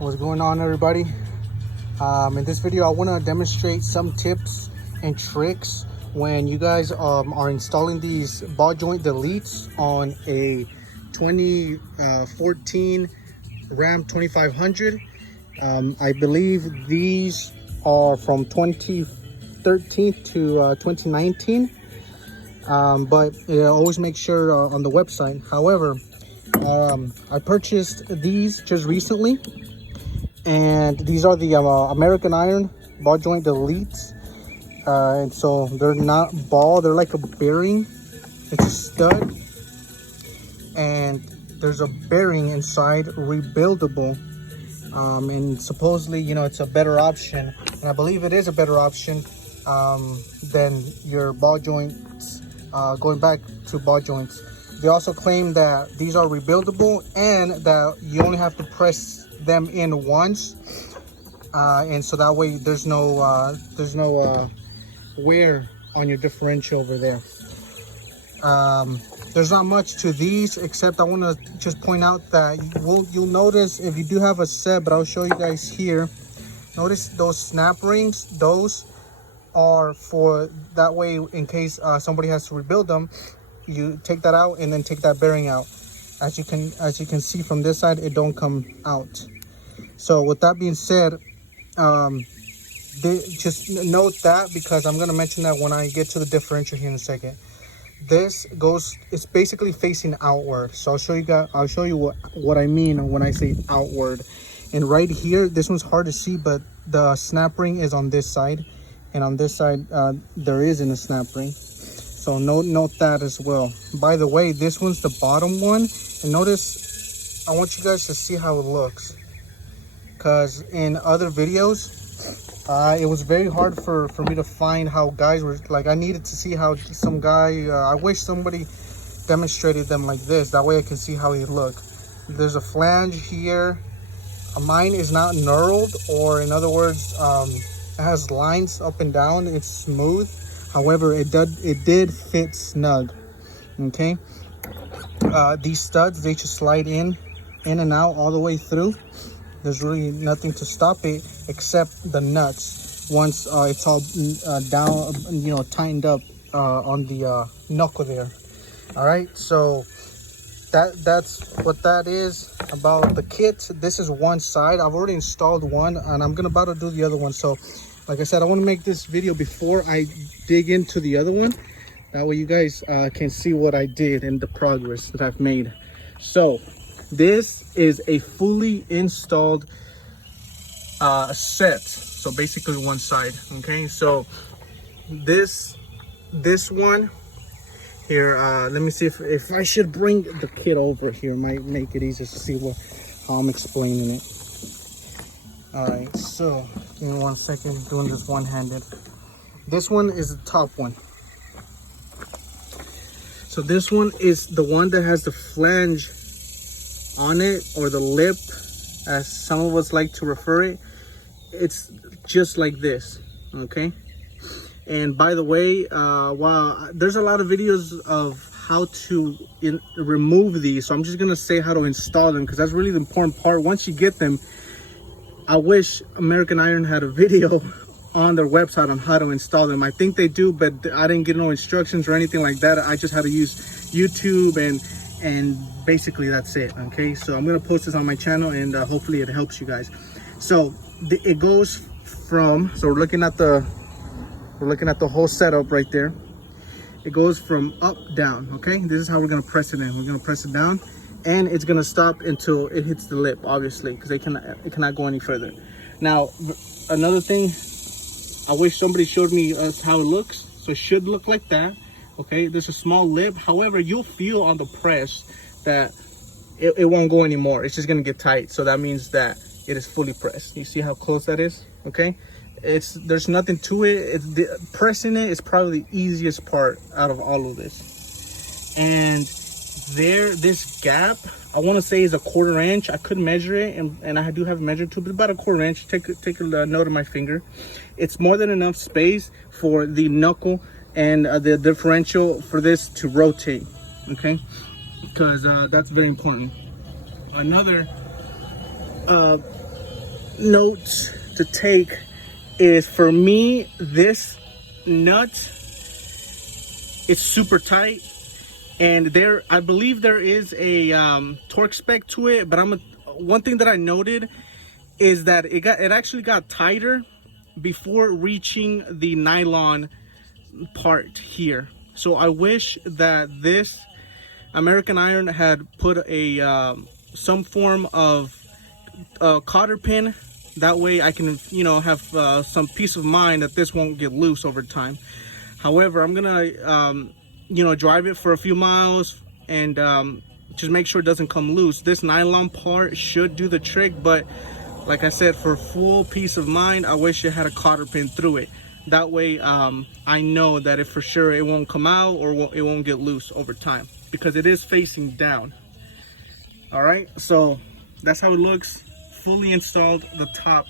What's going on, everybody? In this video I want to demonstrate some tips and tricks when you guys are installing these ball joint deletes on a 2014 Ram 2500. I believe these are from 2013 to 2019, but always make sure on the website. However, I purchased these just recently, and these are the American Iron ball joint deletes, and so they're not ball, they're like a bearing. It's a stud, and there's a bearing inside, rebuildable, and supposedly, you know, it's a better option, and I believe it is a better option than your ball joints, going back to ball joints. They also claim that these are rebuildable and that you only have to press them in once, and so that way there's no wear on your differential over there. There's not much to these, except I want to just point out that you'll notice if you do have a set, but I'll show you guys here. Notice those snap rings, those are for that way in case somebody has to rebuild them. You take that out and then take that bearing out. As you can see from this side, it don't come out. So with that being said, just note that, because I'm going to mention that when I get to the differential here in a second. This goes, it's basically facing outward. So I'll show you what I mean when I say outward. And right here, this one's hard to see, but the snap ring is on this side, and on this side there isn't a snap ring. So note that as well. By the way, this one's the bottom one, and notice, I want you guys to see how it looks, because in other videos it was very hard for me to find how guys were, like, I needed to see how some guy, I wish somebody demonstrated them like this, that way I can see how they look. There's a flange here. Mine is not knurled, or in other words, it has lines up and down, it's smooth. However, it did fit snug. Okay, these studs, they just slide in and out all the way through. There's really nothing to stop it except the nuts. Once it's all down, you know, tightened up on the knuckle there. All right, so that's what that is about the kit. This is one side. I've already installed one, and I'm about to do the other one. So like I said, I want to make this video before I dig into the other one. That way you guys can see what I did and the progress that I've made. So this is a fully installed set. So basically one side. Okay, so this one here, let me see if I should bring the kit over here. Might make it easier to see how I'm explaining it. All right, so give me 1 second, doing this one-handed. This one is the top one. So this one is the one that has the flange on it, or the lip, as some of us like to refer it. It's just like this, okay? And by the way, while there's a lot of videos of how to remove these, so I'm just gonna say how to install them, because that's really the important part. Once you get them, I wish American Iron had a video on their website on how to install them. I think they do, but I didn't get no instructions or anything like that. I just had to use YouTube, and basically that's it. Okay, so I'm gonna post this on my channel, and hopefully it helps you guys. So it goes from, so we're looking at the whole setup right there. It goes from up down. Okay, this is how we're gonna press it in. We're gonna press it down, and it's gonna stop until it hits the lip, obviously, because it cannot go any further. Now, another thing, I wish somebody showed me how it looks. So it should look like that. Okay, there's a small lip. However, you'll feel on the press that it won't go anymore. It's just gonna get tight. So that means that it is fully pressed. You see how close that is? Okay, there's nothing to it. Pressing it is probably the easiest part out of all of this. And this gap, I want to say, is a 1/4 inch. I could measure it, and I do have a measure too, but about a 1/4 inch. Take a note of my finger. It's more than enough space for the knuckle and the differential for this to rotate. Okay, because that's very important. Another notes to take is, for me, this nut is super tight, and there, I believe there is a torque spec to it, but one thing that I noted is that it actually got tighter before reaching the nylon part here. So I wish that this American Iron had put a some form of cotter pin. That way I can, you know, have some peace of mind that this won't get loose over time. However, I'm gonna you know, drive it for a few miles and just make sure it doesn't come loose. This nylon part should do the trick, but like I said, for full peace of mind, I wish it had a cotter pin through it. That way I know that if for sure it won't come out or it won't get loose over time, because it is facing down. All right, so that's how it looks, fully installed, the top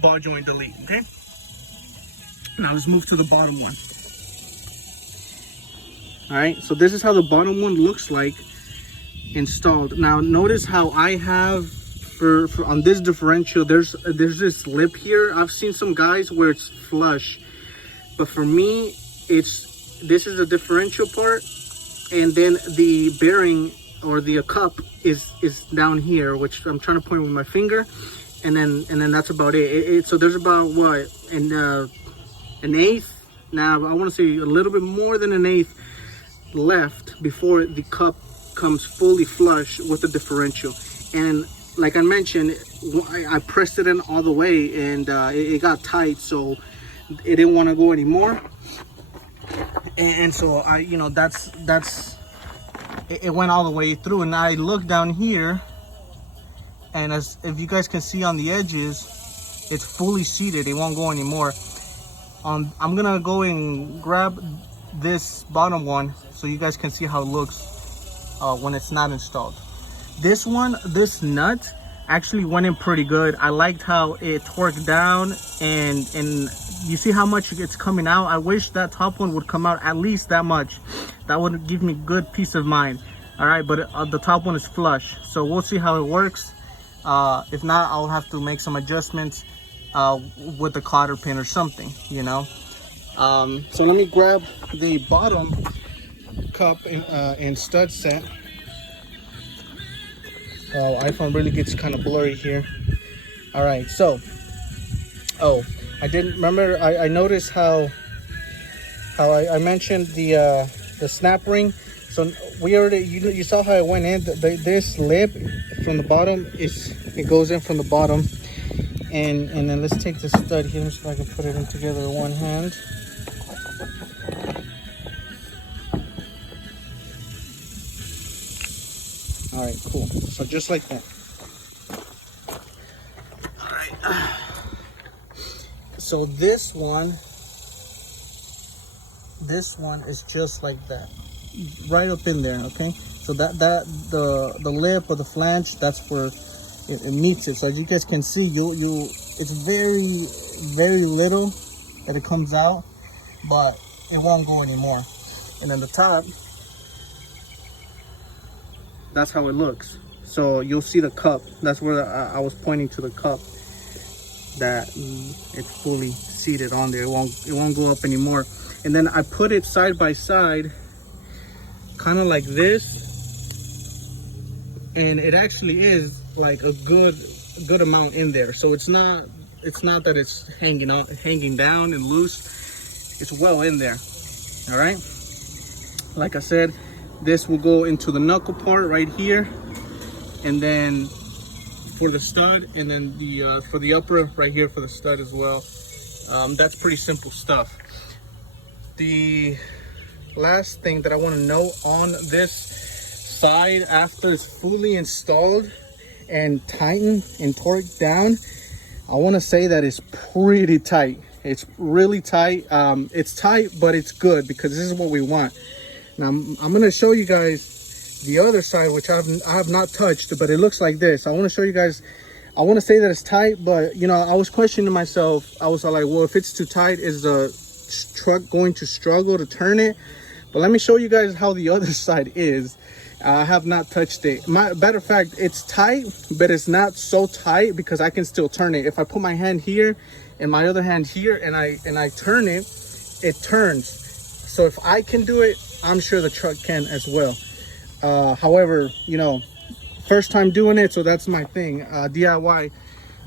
ball joint delete. Okay, now let's move to the bottom one. All right, so this is how the bottom one looks like installed. Now notice how I have for on this differential, there's this lip here. I've seen some guys where it's flush, but for me, this is the differential part, and then the bearing or the cup is down here, which I'm trying to point with my finger, and then that's about it. So there's about what, an eighth. Now I want to say a little bit more than an eighth left before the cup comes fully flush with the differential. And like I mentioned, I pressed it in all the way, and it got tight, so it didn't want to go anymore. And so I, you know, it went all the way through. And I look down here, and if you guys can see on the edges, it's fully seated. It won't go anymore. I'm gonna go and grab this bottom one so you guys can see how it looks when it's not installed. This nut actually went in pretty good. I liked how it torqued down, and you see how much it's coming out. I wish that top one would come out at least that much. That would give me good peace of mind. All right, but the top one is flush, so we'll see how it works. If not, I'll have to make some adjustments with the cotter pin or something, you know. So let me grab the bottom cup and stud set. iPhone really gets kind of blurry here. All right, so I didn't remember. I noticed how I mentioned the snap ring. So we already, you saw how it went in. This lip from the bottom it goes in from the bottom, and then let's take the stud here so I can put it in together with one hand. All right, cool. So just like that. All right. So this one is just like that, right up in there. Okay. So the lip or the flange, that's where it meets it. So as you guys can see, it's very, very little that it comes out, but it won't go anymore. And then the top, that's how it looks. So you'll see the cup. That's where I was pointing to the cup, that it's fully seated on there. It won't go up anymore. And then I put it side by side, kind of like this, and it actually is like a good amount in there. So it's not that it's hanging down and loose. It's well in there. All right. Like I said, this will go into the knuckle part right here, and then for the stud, and then for the upper right here for the stud as well. That's pretty simple stuff. The last thing that I want to note on this side, after it's fully installed and tightened and torqued down, I want to say that it's pretty tight. It's really tight. It's tight, but it's good, because this is what we want. Now I'm going to show you guys the other side, which I have not touched, but it looks like this. I want to show you guys. I want to say that it's tight, but you know, I was questioning myself. I was like, well, if it's too tight, is the truck going to struggle to turn it? But let me show you guys how the other side is. I have not touched it. Matter of fact, it's tight, but it's not so tight because I can still turn it. If I put my hand here and my other hand here and I turn it, it turns. So if I can do it, I'm sure the truck can as well. However, you know, first time doing it, so that's my thing, DIY.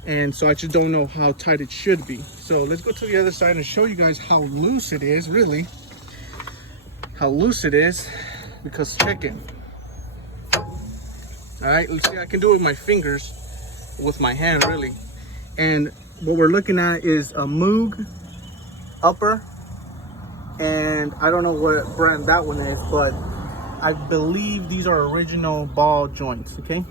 And so I just don't know how tight it should be. So let's go to the other side and show you guys how loose it is, really. How loose it is, because check it. All right, let's see, I can do it with my fingers, with my hand, really. And what we're looking at is a Moog upper. And I don't know what brand that one is, but I believe these are original ball joints, okay?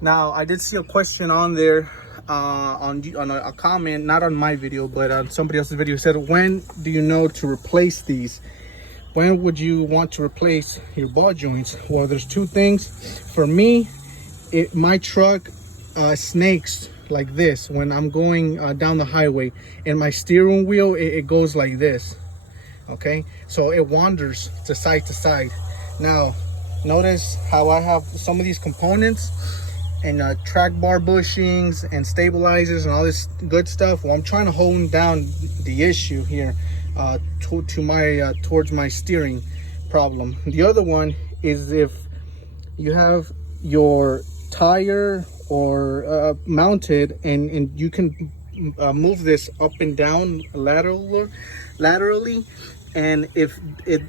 Now, I did see a question on there, on a comment, not on my video, but on somebody else's video. It said, when do you know to replace these? When would you want to replace your ball joints? Well, there's two things. For me, my truck snakes like this when I'm going down the highway, and my steering wheel, it goes like this, okay? So it wanders to side. Now, notice how I have some of these components and track bar bushings and stabilizers and all this good stuff. Well, I'm trying to hone down the issue here towards my steering problem. The other one is if you have your tire or mounted and you can move this up and down laterally, and if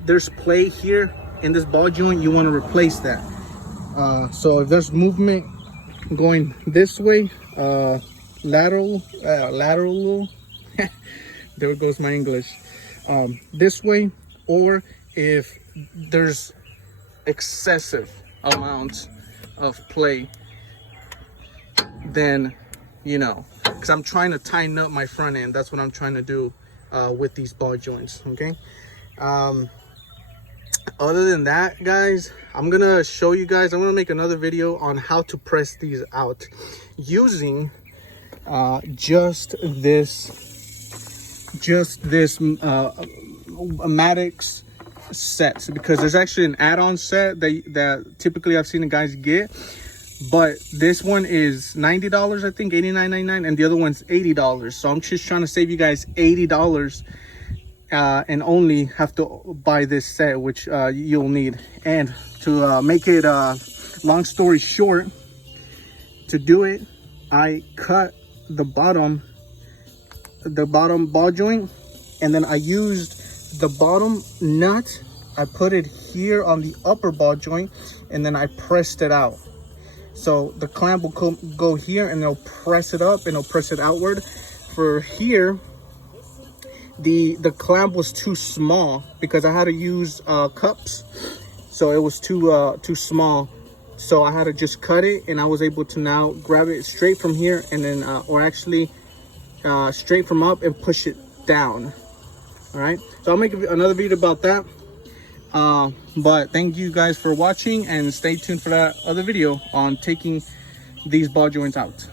there's play here in this ball joint, you want to replace that. So if there's movement going this way, lateral there goes my English, this way, or if there's excessive amounts of play, then, you know, because I'm trying to tighten up my front end. That's what I'm trying to do with these ball joints, okay? Other than that, guys, I'm gonna show you guys, I'm gonna make another video on how to press these out using just this Maddox sets, because there's actually an add-on set that typically I've seen the guys get, but this one is $90, I think, $89.99, and the other one's $80. So I'm just trying to save you guys $80 and only have to buy this set, which you'll need. And to make it long story short, to do it, I cut the bottom ball joint, and then I used the bottom nut, I put it here on the upper ball joint, and then I pressed it out. So the clamp will go here and it'll press it up and it'll press it outward. For here, the clamp was too small because I had to use cups, so it was too small. So I had to just cut it, and I was able to now grab it straight from here, and then or actually straight from up and push it down. All right, so I'll make another video about that. But thank you guys for watching, and stay tuned for that other video on taking these ball joints out.